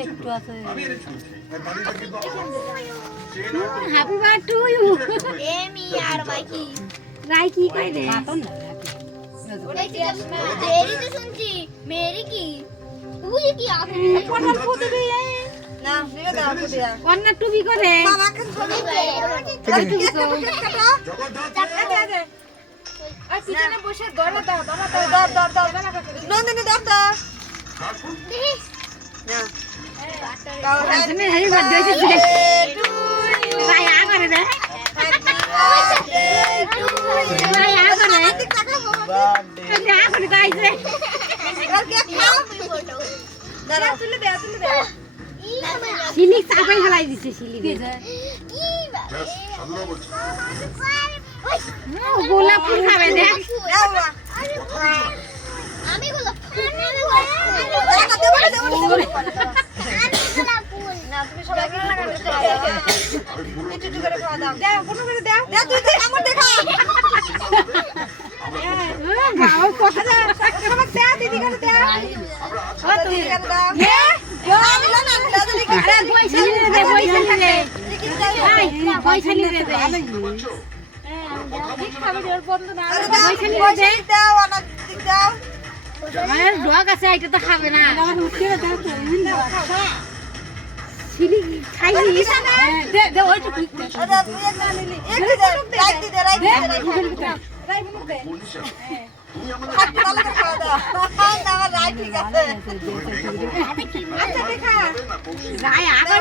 একটু আছে happy birthday to you এমি আর বাইকি রাই কি কই রে तेरी तो सुनती मेरी की तू ये की आखिरी কোনার ফুটে দিয়ে ना मेरे दाव को दिया কোনা টুবি করে मामा के छोड़ दे चाका दे আর পিছনে বসে দড়া দাও দাও নন্দিনী দাও দাও না গাও আসলে এই বার্থডে হইছে রাই আ করে দে রাই আ করে আমি আ করে গাইছে আর কে খাও দাঁড়া তুলে দে শিলিক চাপাই ফেলাই দিছে শিলিক গোলাপ ফুল খাবে দেখ আমি গোলাপ ফুল না তুমি সবাইকে একটু করে খাওয়া দাও দাও কোনো করে দাও দাও তুই আমার দেখা বাবা কথা দাও দিদি করে দাও ও তুমি করে দাও আরে পয়সা নিয়ে দে পয়সা নিয়ে দে ভাই পয়সা নিয়ে দে পয়সা নিয়ে দে দাও অনেক দাও আমার ডগ আছে এটা তো খাবে না শিলি খাইনি দে দে ওইটা ঠিক দে আরে তুই একটা নিলি একটু দে right they right they right they হাত ভালো করে খাওয়া দাও না আমার রাইট ঠিক আছে আচ্ছা দেখা রাই আবার